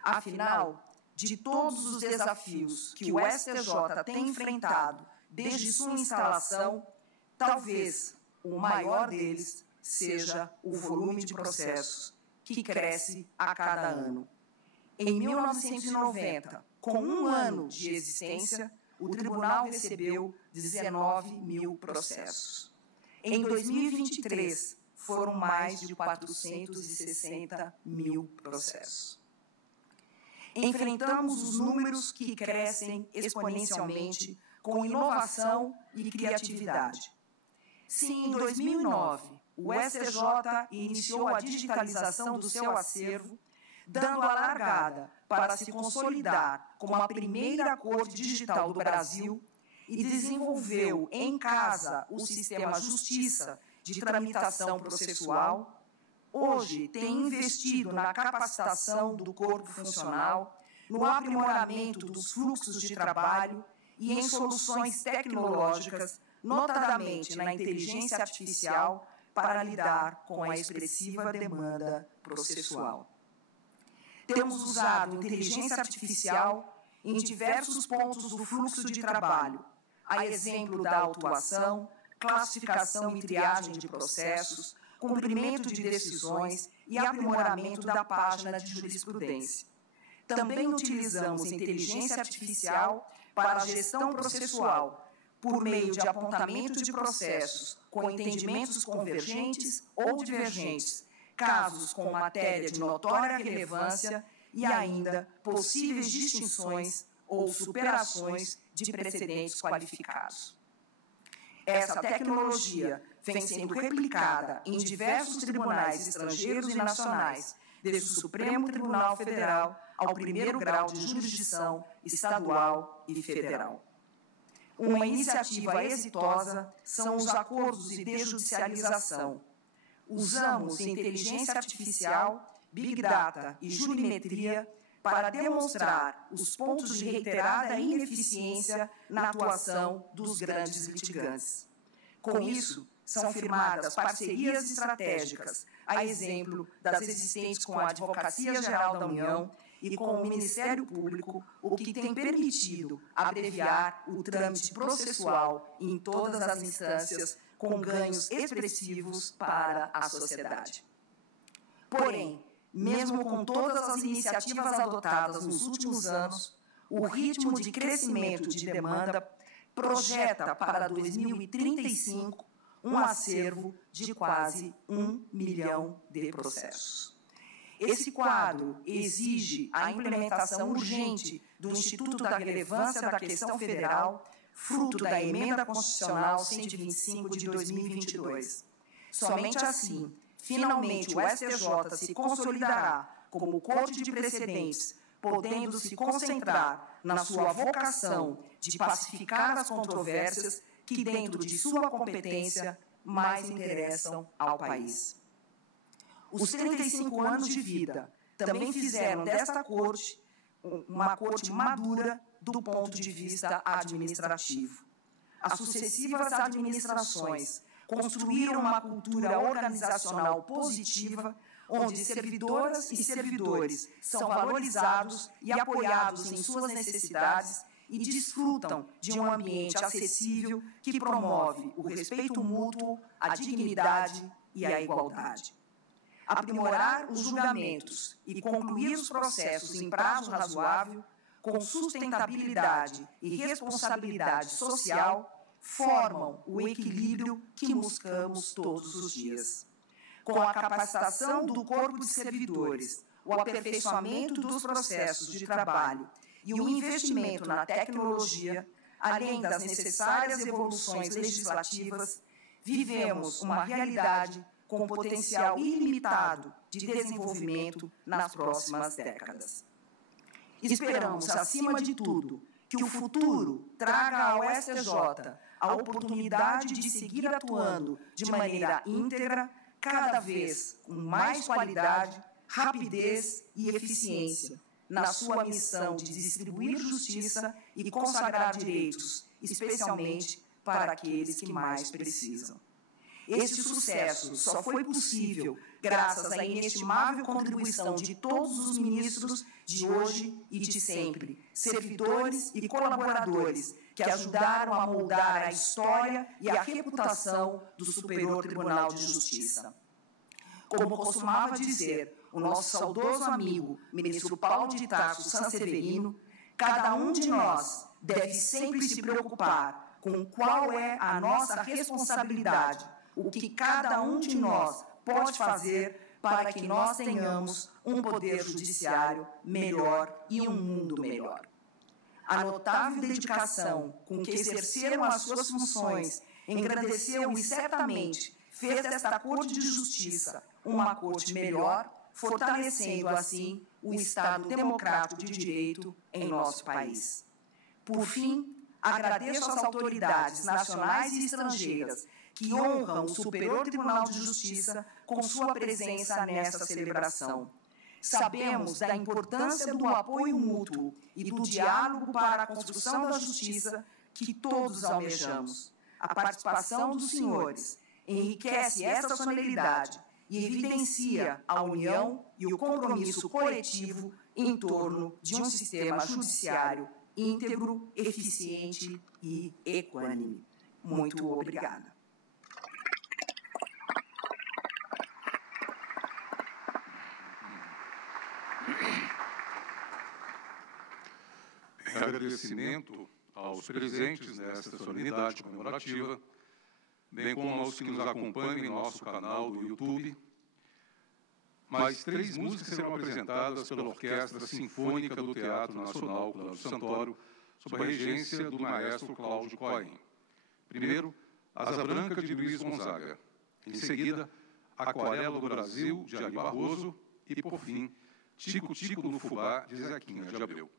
Afinal, de todos os desafios que o STJ tem enfrentado desde sua instalação, talvez o maior deles seja o volume de processos, que cresce a cada ano. Em 1990, com um ano de existência, o tribunal recebeu 19 mil processos. Em 2023, foram mais de 460 mil processos. Enfrentamos os números que crescem exponencialmente com inovação e criatividade. Se em 2009 o STJ iniciou a digitalização do seu acervo, dando a largada para se consolidar como a primeira corte digital do Brasil e desenvolveu em casa o sistema Justiça de tramitação processual, hoje tem investido na capacitação do corpo funcional, no aprimoramento dos fluxos de trabalho e em soluções tecnológicas, notadamente na inteligência artificial, para lidar com a expressiva demanda processual. Temos usado inteligência artificial em diversos pontos do fluxo de trabalho, a exemplo da autuação, classificação e triagem de processos, cumprimento de decisões e aprimoramento da página de jurisprudência. Também utilizamos inteligência artificial para a gestão processual, por meio de apontamento de processos com entendimentos convergentes ou divergentes, casos com matéria de notória relevância e ainda possíveis distinções ou superações de precedentes qualificados. Essa tecnologia vem sendo replicada em diversos tribunais estrangeiros e nacionais, desde o Supremo Tribunal Federal ao primeiro grau de jurisdição estadual e federal. Uma iniciativa exitosa são os acordos de desjudicialização. Usamos inteligência artificial, Big Data e jurimetria para demonstrar os pontos de reiterada ineficiência na atuação dos grandes litigantes. Com isso, são firmadas parcerias estratégicas, a exemplo das existentes com a Advocacia Geral da União e com o Ministério Público, o que tem permitido abreviar o trâmite processual em todas as instâncias, com ganhos expressivos para a sociedade. Porém, mesmo com todas as iniciativas adotadas nos últimos anos, o ritmo de crescimento de demanda projeta para 2035 um acervo de quase 1 milhão de processos. Esse quadro exige a implementação urgente do Instituto da Relevância da Questão Federal, fruto da Emenda Constitucional 125 de 2022. Somente assim, finalmente, o STJ se consolidará como corte de precedentes, podendo se concentrar na sua vocação de pacificar as controvérsias que, dentro de sua competência, mais interessam ao país. Os 35 anos de vida também fizeram desta corte uma corte madura do ponto de vista administrativo. As sucessivas administrações construíram uma cultura organizacional positiva, onde servidoras e servidores são valorizados e apoiados em suas necessidades e desfrutam de um ambiente acessível que promove o respeito mútuo, a dignidade e a igualdade. Aprimorar os julgamentos e concluir os processos em prazo razoável, com sustentabilidade e responsabilidade social, formam o equilíbrio que buscamos todos os dias. Com a capacitação do corpo de servidores, o aperfeiçoamento dos processos de trabalho e o investimento na tecnologia, além das necessárias evoluções legislativas, vivemos uma realidade com potencial ilimitado de desenvolvimento nas próximas décadas. Esperamos, acima de tudo, que o futuro traga ao STJ a oportunidade de seguir atuando de maneira íntegra, cada vez com mais qualidade, rapidez e eficiência, na sua missão de distribuir justiça e consagrar direitos, especialmente para aqueles que mais precisam. Este sucesso só foi possível graças à inestimável contribuição de todos os ministros de hoje e de sempre, servidores e colaboradores que ajudaram a moldar a história e a reputação do Superior Tribunal de Justiça. Como costumava dizer o nosso saudoso amigo, ministro Paulo de Tarso Sanseverino, cada um de nós deve sempre se preocupar com qual é a nossa responsabilidade, o que cada um de nós pode fazer para que nós tenhamos um poder judiciário melhor e um mundo melhor. A notável dedicação com que exerceram as suas funções engrandeceu e certamente fez desta Corte de Justiça uma corte melhor, fortalecendo assim o Estado democrático de direito em nosso país. Por fim, agradeço às autoridades nacionais e estrangeiras que honram o Superior Tribunal de Justiça com sua presença nesta celebração. Sabemos da importância do apoio mútuo e do diálogo para a construção da justiça que todos almejamos. A participação dos senhores enriquece essa solenidade e evidencia a união e o compromisso coletivo em torno de um sistema judiciário íntegro, eficiente e equânime. Muito obrigada. Em agradecimento aos presentes nesta solenidade comemorativa, bem como aos que nos acompanham em nosso canal do YouTube, mais 3 músicas serão apresentadas pela Orquestra Sinfônica do Teatro Nacional Cláudio Santoro, sob a regência do maestro Cláudio Cohen. Primeiro, Asa Branca de Luiz Gonzaga. Em seguida, Aquarela do Brasil, de Ari Barroso. E, por fim, Tico Tico no Fubá, de Zequinha de Abreu.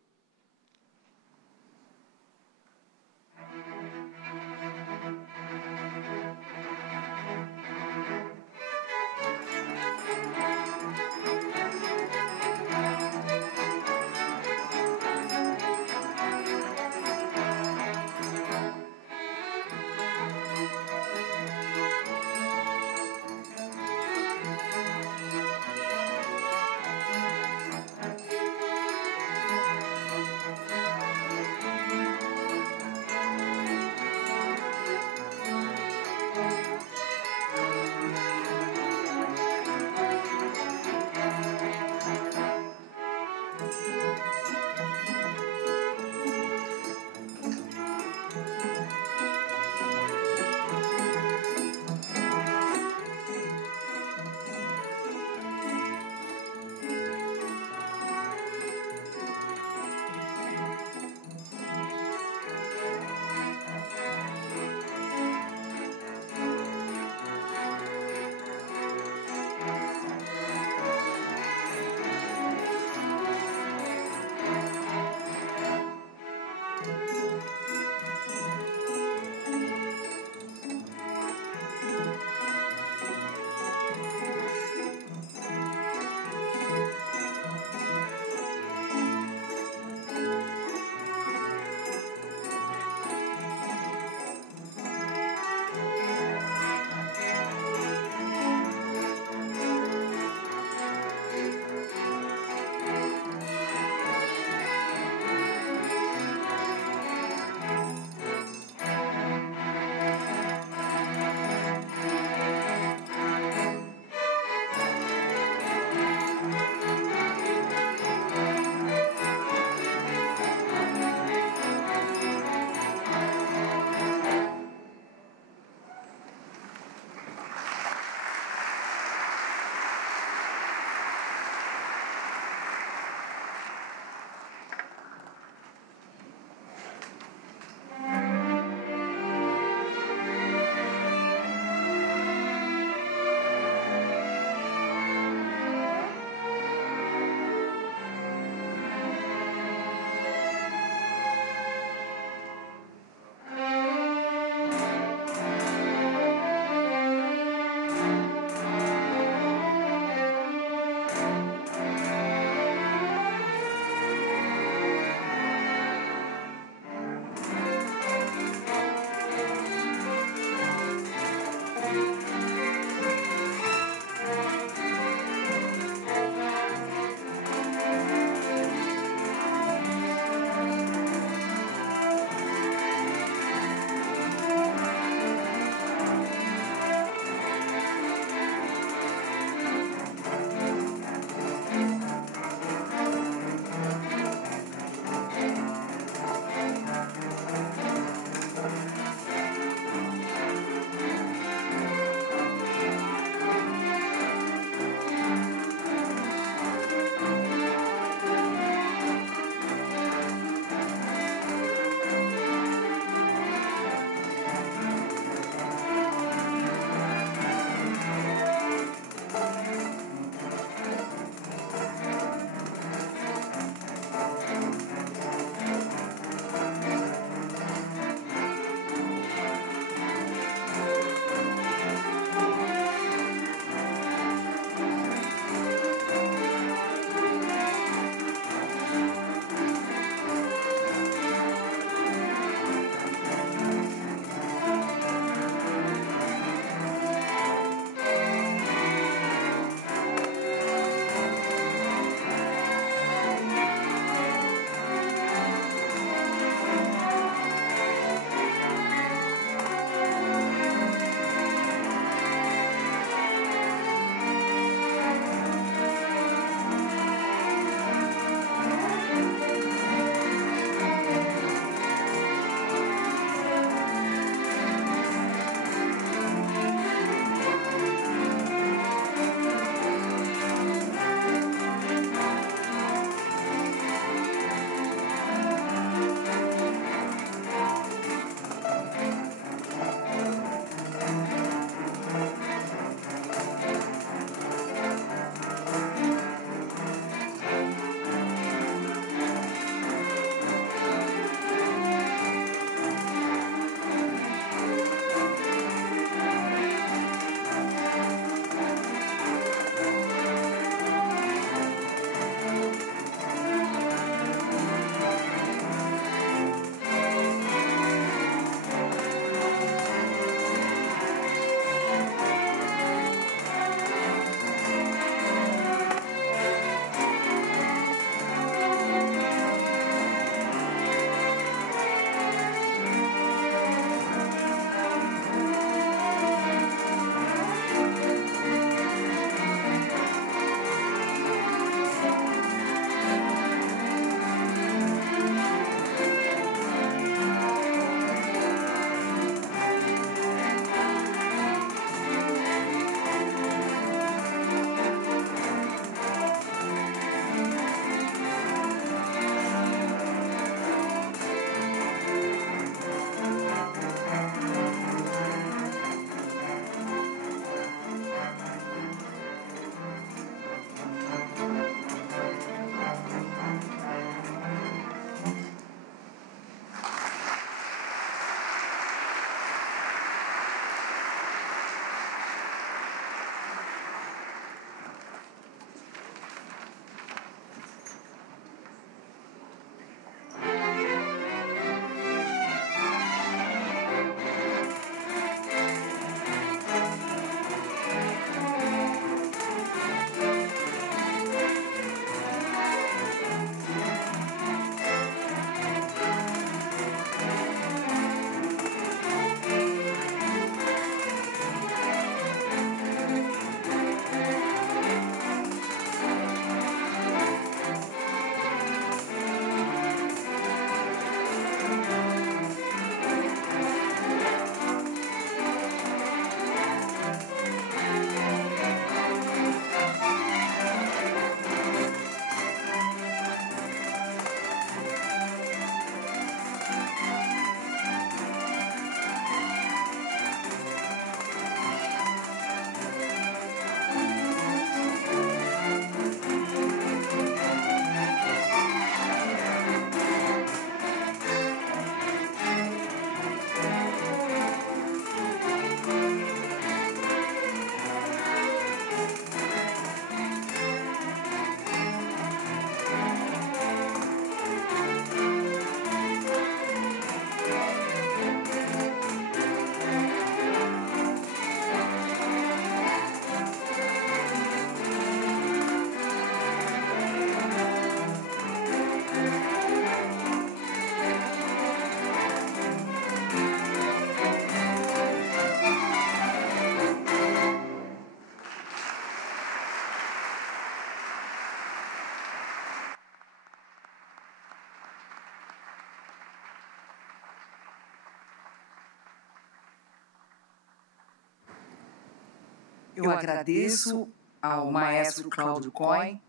Eu agradeço ao maestro Cláudio Cohen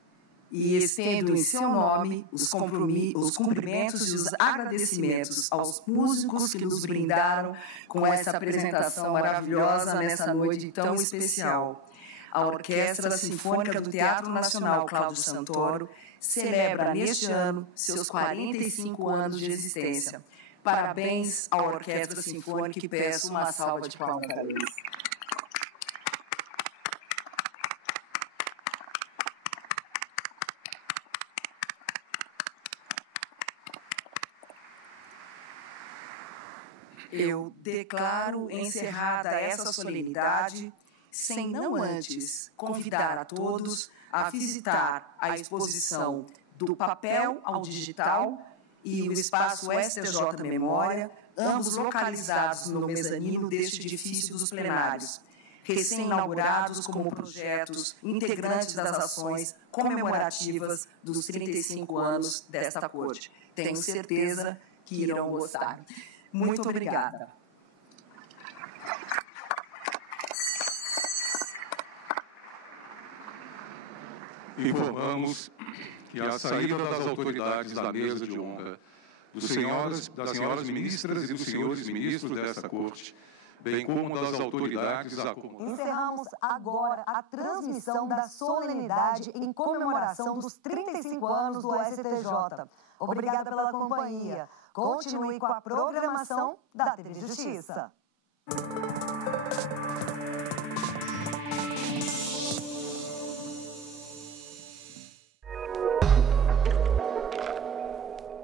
e estendo em seu nome os cumprimentos e os agradecimentos aos músicos que nos brindaram com essa apresentação maravilhosa nessa noite tão especial. A Orquestra Sinfônica do Teatro Nacional Cláudio Santoro celebra neste ano seus 45 anos de existência. Parabéns à Orquestra Sinfônica e peço uma salva de palmas para eles. Eu declaro encerrada essa solenidade, sem não antes convidar a todos a visitar a exposição Do Papel ao Digital e o Espaço STJ Memória, ambos localizados no mezanino deste edifício dos plenários, recém-inaugurados como projetos integrantes das ações comemorativas dos 35 anos desta corte. Tenho certeza que irão gostar. Muito obrigada. Informamos que a saída das autoridades da mesa de honra, das senhoras ministras e dos senhores ministros desta corte, bem como das autoridades acomodadas. Encerramos agora a transmissão da solenidade em comemoração dos 35 anos do STJ. Obrigada pela companhia. Continue com a programação da TV Justiça.